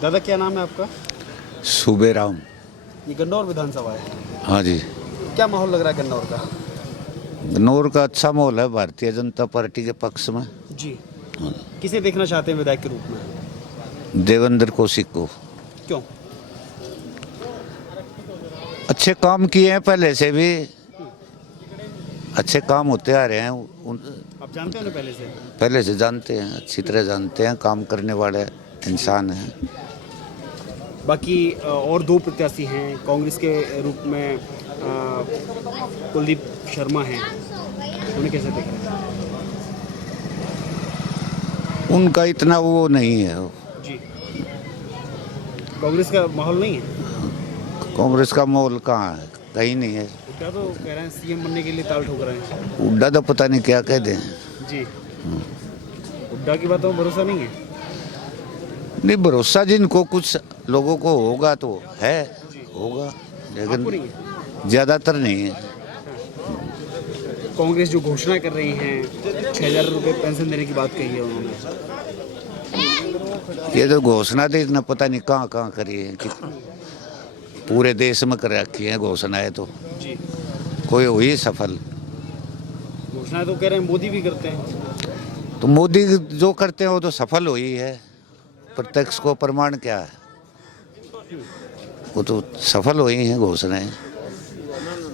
दादा क्या नाम है आपका? सूबेराम। ये गन्नौर विधानसभा है। हाँ जी, क्या माहौल लग रहा है गन्नौर का? गन्नौर का अच्छा माहौल है भारतीय जनता पार्टी के पक्ष में। जी। किसे देखना चाहते हैं विधायक के रूप में? देवेंद्र कौशिक को। क्यों? अच्छे काम किए हैं, पहले से भी अच्छे काम होते आ रहे हैं। आप जानते हैं ना पहले से जानते हैं, अच्छी तरह जानते हैं, काम करने वाले इंसान हैं। बाकी और दो प्रत्याशी हैं कांग्रेस के रूप में, कुलदीप शर्मा हैं, उन्हें कैसे देख रहे हैं? उनका इतना वो नहीं है। जी। कांग्रेस का माहौल नहीं है? कांग्रेस का माहौल कहाँ है, कहीं नहीं है। क्या तो कह रहे हैं सीएम बनने के लिए ताल ठोक रहे हैं। उड्डा तो पता नहीं क्या कह दें। जी। हुड्डा की बातों में भरोसा नहीं है? नहीं, भरोसा जिनको कुछ लोगों को होगा तो है, होगा, आपको नहीं लेकिन है? ज़्यादातर नहीं है। कांग्रेस जो घोषणा कर रही है 6,000 रुपये पेंशन देने की बात कही है उन्होंने। ये तो घोषणा देखना पता नहीं कहाँ कहाँ करी है, कि पूरे देश में कर रखी है घोषणाएं, तो जी। कोई हुई सफल? घोषणा तो कह रहे हैं मोदी भी करते हैं। तो मोदी जो करते हैं वो तो सफल हुई है, प्रत्यक्ष को प्रमाण क्या है, वो तो सफल हुई हैं घोषणाएं।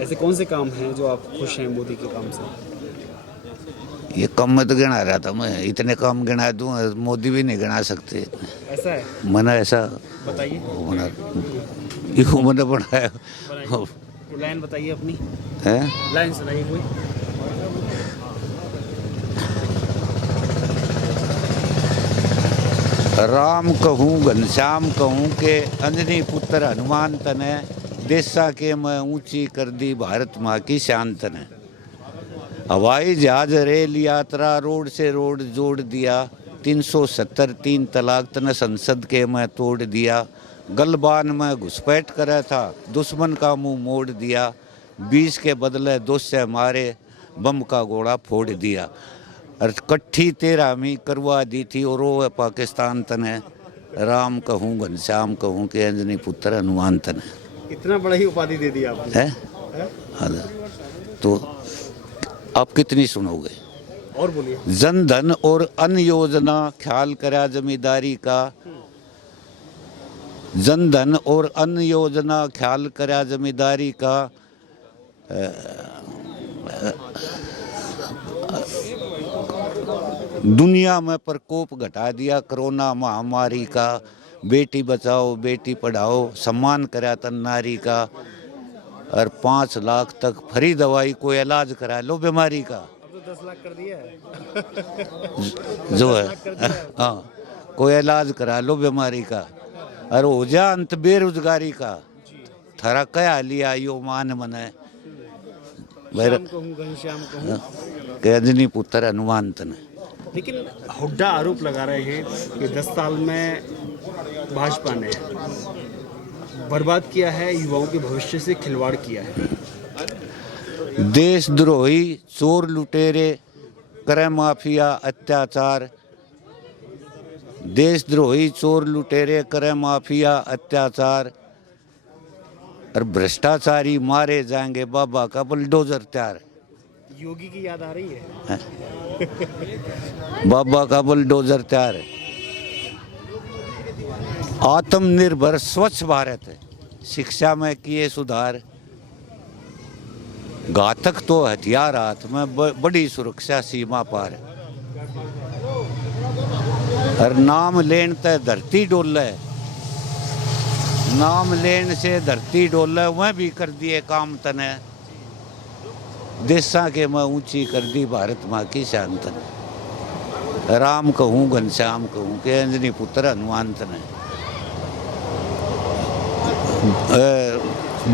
ऐसे कौन से काम हैं जो आप खुश हैं मोदी के काम से? ये कम में तो गिना रहा था मैं, इतने काम गिना दूं, मोदी भी नहीं गिना सकते। ऐसा है? मना ऐसा बताइए। होना, ये मैंने बनाया कोई लाइन बताइए अपनी, है। लाइन सुनाइए कोई। राम कहूँ घनश्याम कहूँ के अंजनी पुत्र हनुमान तने, देशा के मैं ऊंची कर दी भारत माँ की शान तने। हवाई जहाज रेल यात्रा रोड से रोड जोड़ दिया, 370 3 तलाक तने संसद के मैं तोड़ दिया। गलबान में घुसपैठ करा था, दुश्मन का मुंह मोड़ दिया, 20 के बदले 2 से मारे, बम का गोला फोड़ दिया। और कट्ठी 13वीं करवा दी थी, और वो है पाकिस्तान तने। राम कहूँ घनश्याम कहूँ के अंजनी पुत्र हनुमान तने। इतना बड़ा ही उपाधि दे दिया आपने। है? हाँ, तो आप कितनी सुनोगे? और बोलिए। जन धन और अन्य योजना ख्याल करा जमींदारी का, जन धन और अन्य योजना ख्याल करा जमींदारी का। दुनिया में प्रकोप घटा दिया कोरोना महामारी का, बेटी बचाओ बेटी पढ़ाओ सम्मान करा तन नारी का। और 5 लाख तक फ्री दवाई कोई इलाज करा लो बीमारी का। अब तो 10 लाख कर दिया है। जो है हाँ, कोई इलाज करा लो बीमारी का। और हो जा अंत बेरोजगारी का, थारा क्या लिया यो मान मने। श्याम कहूँ घनश्याम कहूँ के अंजनी पुत्र हनुमान तने। लेकिन हुड्डा आरोप लगा रहे हैं कि 10 साल में भाजपा ने बर्बाद किया है, युवाओं के भविष्य से खिलवाड़ किया है। देशद्रोही चोर लुटेरे करे माफिया अत्याचार, देशद्रोही चोर लुटेरे करे माफिया अत्याचार। और भ्रष्टाचारी मारे जाएंगे, बाबा का बुलडोजर तैयार। योगी की याद आ रही है? बाबा का बुलडोजर तैयार। आत्मनिर्भर स्वच्छ भारत, शिक्षा में किए सुधार, घातक तो हथियार हाथ में, बड़ी सुरक्षा सीमा पार। और नाम लेन ते धरती डोले, नाम लेन से धरती डोले, वह भी कर दिए काम तने। देशा के मैं ऊंची कर दी भारत माँ की शान तने। राम कहूँ घनश्याम कहूँ के अंजनी पुत्र हनुमान तने।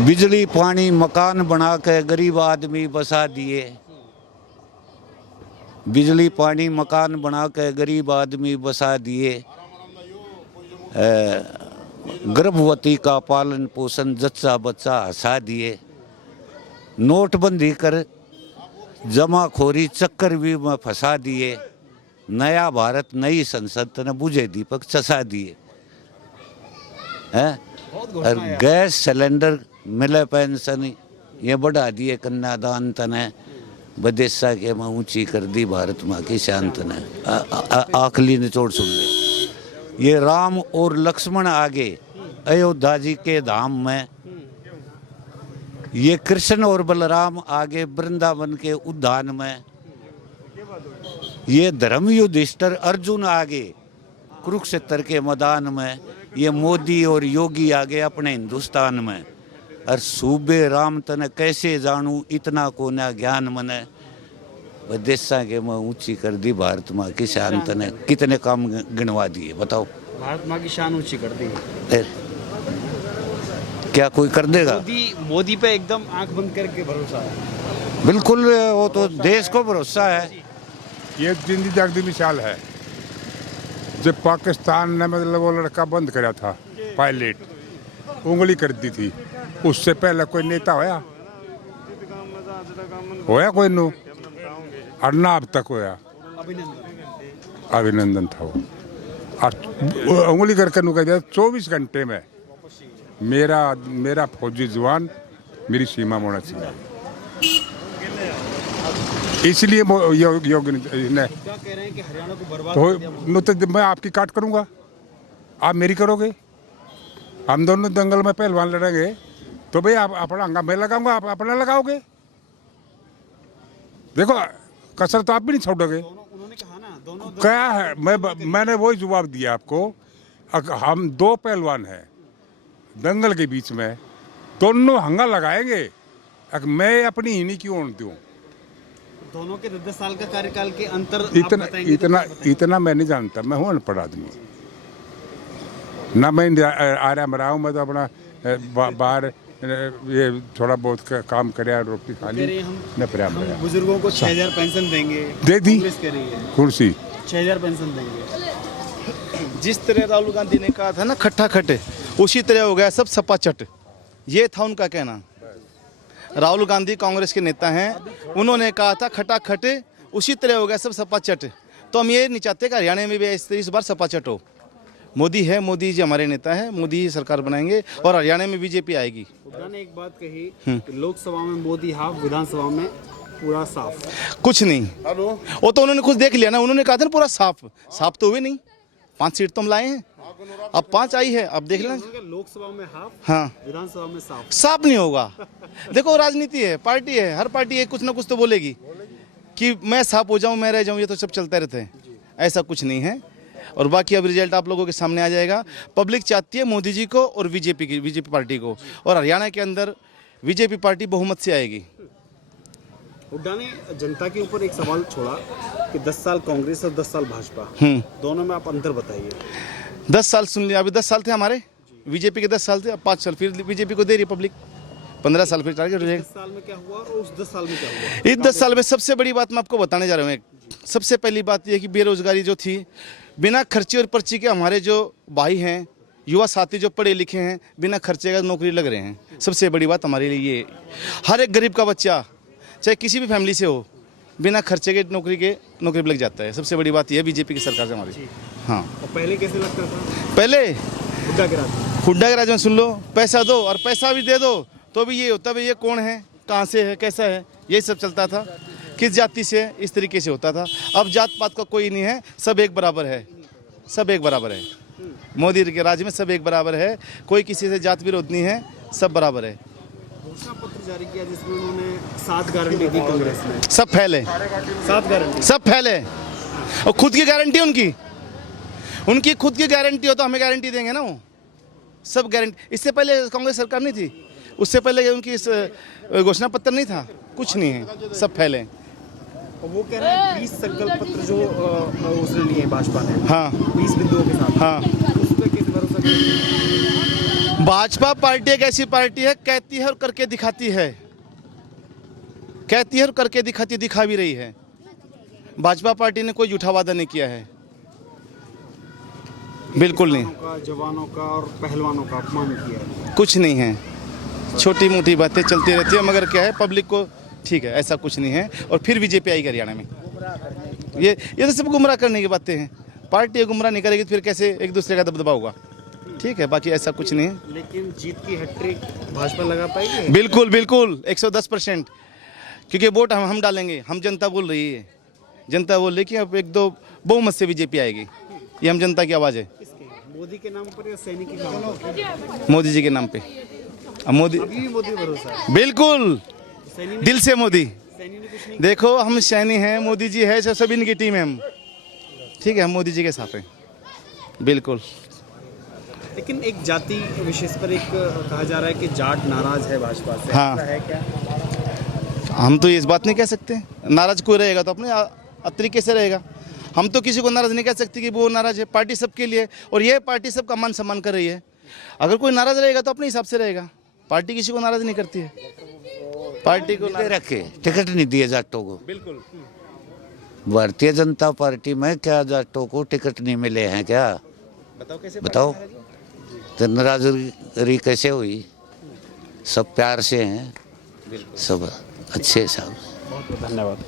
बिजली पानी मकान बना के गरीब आदमी बसा दिए, बिजली पानी मकान बना के गरीब आदमी बसा दिए। गर्भवती का पालन पोषण जच्चा बच्चा हंसा दिए। नोटबंदी कर जमाखोरी चक्कर भी में फंसा दिए। नया भारत नई संसद ने बुझे दीपक चसा दिए। है। बहुत और घोषणा है। गैस सिलेंडर मिले पेंशन ये बढ़ा दिए, कन्यादान तने बदेसा के में ऊंची कर दी भारत माँ की शान तने। आखिरी निचोड़ सुन ले, ये राम और लक्ष्मण आगे अयोध्या जी के धाम में, ये कृष्ण और बलराम आगे वृंदावन के उद्यान में, ये धर्म युधिष्ठिर अर्जुन आगे कुरुक्षेत्र के मैदान में, ये मोदी और योगी आगे अपने हिंदुस्तान में। और सूबे राम तने कैसे जानू इतना कोना ज्ञान मने, देशा के मैं ऊंची कर दी भारत माँ की शान तने। कितने काम गिनवा दिए बताओ। भारत माँ की शान ऊंची कर दी। फिर क्या कोई कर देगा? मोदी पे एकदम आंख बंद करके भरोसा है। बिल्कुल, वो तो देश को भरोसा है। ये जिंदी जागती मिसाल है। जब पाकिस्तान ने मतलब वो लड़का बंद करा था पायलट, उंगली कर दी थी, उससे पहले कोई नेता होया कोई नो और ना अब तक होया। अभिनंदन था वो। और उंगली करके नु कह दिया 24 घंटे में मेरा फौजी जवान मेरी सीमा में होना चाहिए। इसलिए योगी ने क्या कह रहे हैं कि हरियाणा को बर्बाद तो कर दिया। तो मैं आपकी काट करूंगा, आप मेरी करोगे, हम दोनों दंगल में पहलवान लड़ेंगे, तो भाई आप अपना हंगा मैं लगाऊंगा, आप अपना लगाओगे। देखो कसर तो आप भी नहीं छोड़ोगे। उन्होंने कहा ना दोनों क्या है, मैंने वही जवाब दिया आपको। हम दो पहलवान हैं दंगल के बीच में, दोनों हंगा लगाएंगे। मैं अपनी ही नहीं क्यों दूं। दोनों के 10 साल का कार्यकाल के अंतर इतना मैं नहीं जानता। मैं हूँ अनपढ़ आदमी ना, मैं आ रहा हूँ। मैं तो अपना बाहर ये थोड़ा बहुत काम करे, रोटी खानी न पर्याप्त। बुजुर्गों को 6000 पेंशन देंगे, दे दी कुर्सी 6000 पेंशन देंगे। जिस तरह राहुल गांधी ने कहा था ना खट्टा खट्टे, उसी तरह हो गया सब सपा चट। ये था उनका कहना। राहुल गांधी कांग्रेस के नेता हैं, उन्होंने कहा था खट्टा खट्टे, उसी तरह हो गया सब सपा चट। तो हम ये नहीं चाहते कि हरियाणा में भी इस बार सपा चट हो। मोदी है, मोदी जी हमारे नेता है, मोदी ही सरकार बनाएंगे और हरियाणा में बीजेपी आएगी। हुड्डा ने एक बात कही कि लोकसभा में मोदी हाफ, विधानसभा में पूरा साफ। कुछ नहीं, वो तो उन्होंने खुद देख लिया ना। उन्होंने कहा था ना पूरा साफ तो हुए नहीं। 5 सीट तो हम लाए हैं, अब 5 आई है, अब देख लेना। लोकसभा में हाफ, हाँ, विधानसभा में साफ नहीं होगा। देखो राजनीति है, पार्टी है, हर पार्टी कुछ ना कुछ तो बोलेगी कि मैं साफ हो जाऊं, मैं रह जाऊं, ये तो सब चलते रहते हैं। ऐसा कुछ नहीं है। और बाकी अब रिजल्ट आप लोगों के सामने आ जाएगा। पब्लिक चाहती है मोदी जी को और बीजेपी पार्टी को, और हरियाणा के अंदर बीजेपी पार्टी बहुमत से आएगी। हुड्डा ने जनता के ऊपर एक सवाल छोड़ा कि 10 साल कांग्रेस और 10 साल भाजपा, दोनों में आप अंतर बताइए। 10 साल सुन लिया, अभी 10 साल थे हमारे, बीजेपी के 10 साल थे, अब 5 साल फिर बीजेपी को दे रही पब्लिक, 15 साल फिर टारगेट हो जाएगा। 10 साल में क्या हुआ और उस 10 साल में क्या हुआ? इस 10 साल में सबसे बड़ी बात मैं आपको बताने जा रहा हूँ। सबसे पहली बात यह कि बेरोजगारी जो थी, बिना खर्चे और पर्ची के हमारे जो भाई हैं, युवा साथी जो पढ़े लिखे हैं, बिना खर्चे का नौकरी लग रहे हैं। सबसे बड़ी बात हमारे लिए ये, हर एक गरीब का बच्चा चाहे किसी भी फैमिली से हो, बिना खर्चे के नौकरी पे लग जाता है। सबसे बड़ी बात यह है बीजेपी की सरकार से हमारी। हाँ, और पहले कैसे लगता था? पहले हुड्डा के राज में सुन लो, पैसा दो और पैसा भी दे दो तो भी ये होता है ये कौन है, कहाँ से है, कैसा है, यही सब चलता था। किस जाति से, इस तरीके से होता था। अब जात पात का कोई नहीं है, सब एक बराबर है, सब एक बराबर है। मोदी के राज में सब एक बराबर है, कोई किसी से जात विरोध नहीं है, सब बराबर है। घोषणा पत्र जारी किया जिसमें उन्होंने 7 गारंटी दी कांग्रेस ने। सब फैले, 7 गारंटी, सब फैले। और खुद की गारंटी उनकी खुद की गारंटी हो तो हमें गारंटी देंगे ना। वो सब गारंटी, इससे पहले कांग्रेस सरकार नहीं थी, उससे पहले उनकी घोषणा पत्र नहीं था, कुछ नहीं है, सब फैले। और वो कह रहे हैं 20 संकल्प पत्र जो उसने लिए भाजपा ने, हाँ, 20 बिंदुओं के साथ, हाँ, उस पर कैसे भरोसा करें? भाजपा पार्टी एक ऐसी पार्टी है, कहती है और करके दिखाती है, कहती है और करके दिखा भी रही है। भाजपा पार्टी ने कोई झूठा वादा नहीं किया है, बिल्कुल नहीं। जवानों का और पहलवानों का अपमान किया है, कुछ नहीं है, छोटी मोटी बातें चलती रहती है, मगर क्या है पब्लिक को ठीक है, ऐसा कुछ नहीं है। और फिर बीजेपी आएगी हरियाणा में। ये तो सब गुमराह करने की बातें हैं। पार्टी गुमराह नहीं करेगी तो फिर कैसे एक दूसरे का दबदबा होगा? ठीक है, बाकी ऐसा कुछ नहीं है। लेकिन जीत की हैट्रिक भाजपा लगा पाएगी? बिल्कुल बिल्कुल 110%, क्योंकि वोट हम डालेंगे, हम जनता बोल रही है, जनता बोल रही है कि अब 1-2 बहुमत से बीजेपी आएगी, ये हम जनता की आवाज़ है। किसके? मोदी के नाम पर या सैनी के नाम पर? मोदी जी के नाम पे। अब मोदी, अभी भी मोदी भरोसा है? बिल्कुल सैनी ने दिल से मोदी। सैनी ने कुछ नहीं? देखो हम सैनी हैं, मोदी जी है, सब इनकी टीम है हम, ठीक है, हम मोदी जी के साथ हैं, बिल्कुल। लेकिन एक जाति विशेष पर एक कहा जा रहा है कि जाट नाराज है भाजपा से, हाँ। ऐसा है क्या? हम तो इस बात नहीं कह सकते, नाराज कोई रहेगा तो अपने तरीके से रहेगा। हम तो किसी को नाराज नहीं कह सकते कि वो नाराज है, पार्टी सबके लिए, और ये पार्टी सबका मान सम्मान कर रही है। अगर कोई नाराज रहेगा तो अपने हिसाब से रहेगा, पार्टी किसी को नाराज नहीं करती है, पार्टी को दे रखे टिकट नहीं दिए जाटों को। बिल्कुल। भारतीय जनता पार्टी में क्या जाटों को टिकट नहीं मिले हैं क्या? बताओ कैसे? बताओ तो नाराजगी कैसे हुई? सब प्यार से हैं, सब अच्छे साहब। बहुत बहुत धन्यवाद।